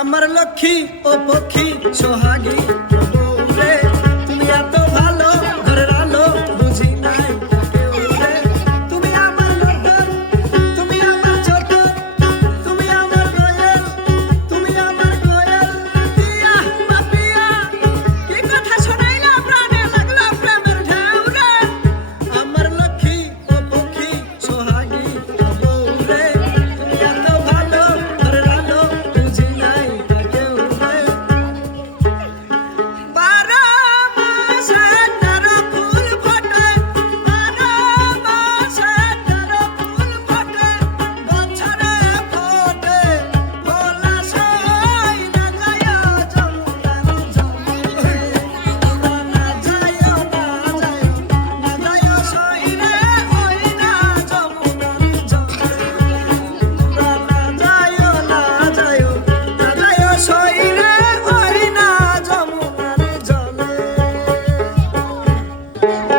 আমার লক্ষ্মী ও পক্ষী সোহাগী রে, তুমি এত ভালো ঘরের আলো বুঝি নাই কেউ রে। তুমি আমার নতুন, তুমি আমার ছোট, তুমি আমার কোয়েল, তুমি আমার কোয়েল টিয়া পাপিয়া। কি কথা শোনাইলা প্রাণে লাগলো প্রেমের ঢেউ রে। আমার লক্ষ্মী ও পক্ষী সোহাগী রে, তুমি এত ভালো ঘরের আলো বুঝি নাই কেউ রে। 12 মাসে 13 ফুল ফোটে, 12 মাসে 13 ফুল ফোটে, বছরে ফোটে ভোলা সই না যায় যমুনার জলে। তোমরা না যায় না যায় না যায় সই রে, ওই না যমুনার জলে। তোমরা না যায় না যায় না যায় সই রে, ওই না যমুনার জলে।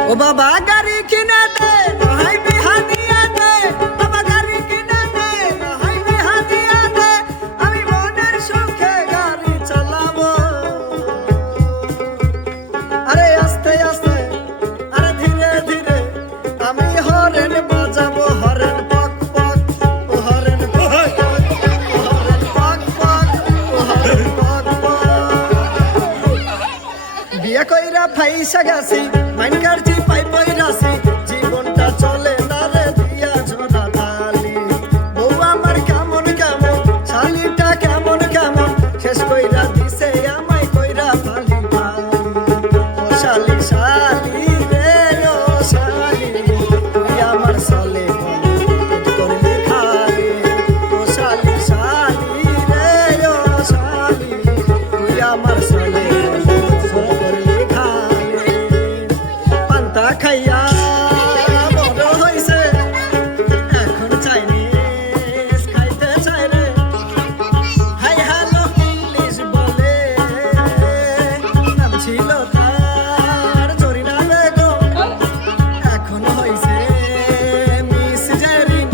ও বাবা গাড়ি কিনে দে, হাই বিহা দিয়া দে, বাবা গাড়ি কিনে দে, হাই বিহা দিয়া দে, আমি মনের সুখে গাড়ি চালাবো। আরে আস্তে আস্তে, আরে ধীরে ধীরে, আমি হরেন বাজাবো, হরেন পক পক, ও হরেন পক পক, ও হরেন পক পক, ও হরেন পক পক। বিয়ে কইরা ফাইসা গেছি, মাইন কাটছি পাই পইরাছি, জীবনটা চলে না রে দিয়া ঝরা তালি। বউ আমার কেমন কেমন, শালিটা কেমন কেমন, শেষ কইরা দিছে আমায় কইরা ফালি ফালি। ও শালি শালি রে, ও শালি, তুই আমার সালে করলি খালি। ও শালি শালি রে, ও শালি, তুই আমার সালে করলি খালি। পান্তা খাইয়া বড় হইছে, এখন চাইনিজ খাইতে চাই রে। হাই হ্যালো ইংলিশ বলে, নাম ছিল তার জরিনা বেগম, এখন হইছে মিস জেরিন।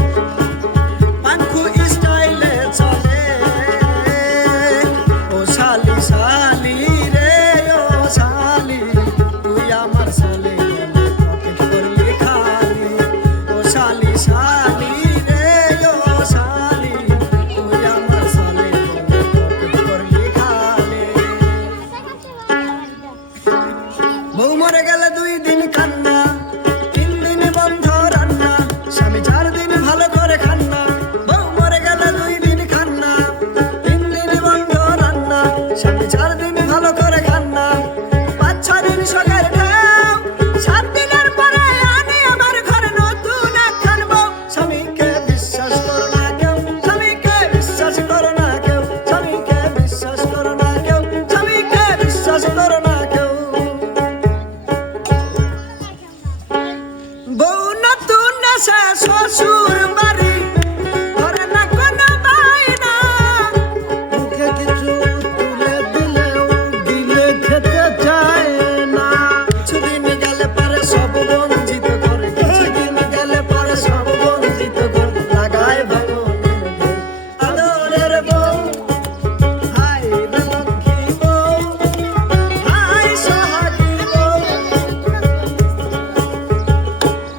পাঙ্খু স্টাইলে চলে, ও শালি শালি রে, ও শালি, তুই আমার সালে পকেট করলি খালি। ও শালি শালি রে, ও শালি, তুই আমার সালে পকেট করলি খালি। বউ মরে গেলে 2 দিন কান্না, 3 দিন বন্ধ রান্না, স্বামী 4 দিন ভালো করে খান্না। বউ মরে গেলে 2 দিন কান্না, 3 দিন বন্ধ রান্না, স্বামী 4 দিন ভালো করে খান্না। 5-6 দিন শোকের ঢেউ, 7 দিনের পরে আনে আমার ঘরে নতুন একখান বউ। স্বামীকে বিশ্বাস করো না কেউ, স্বামীকে বিশ্বাস করো না কেউ, স্বামীকে বিশ্বাস করো না কেউ, স্বামীকে বিশ্বাস করো না কেউ। বউ নতুন আসে শ্বশুর